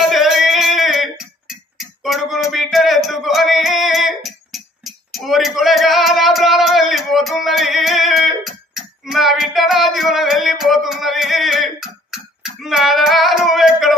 ఇంద్రదేవి కొడుకును బిడ్డనెత్తుకొని ఊరి కొడగా నా ప్రాణం వెళ్ళిపోతున్నది, నా బిడ్డ నా జీవనం వెళ్ళిపోతున్నది. నాదా నువ్వెక్కడ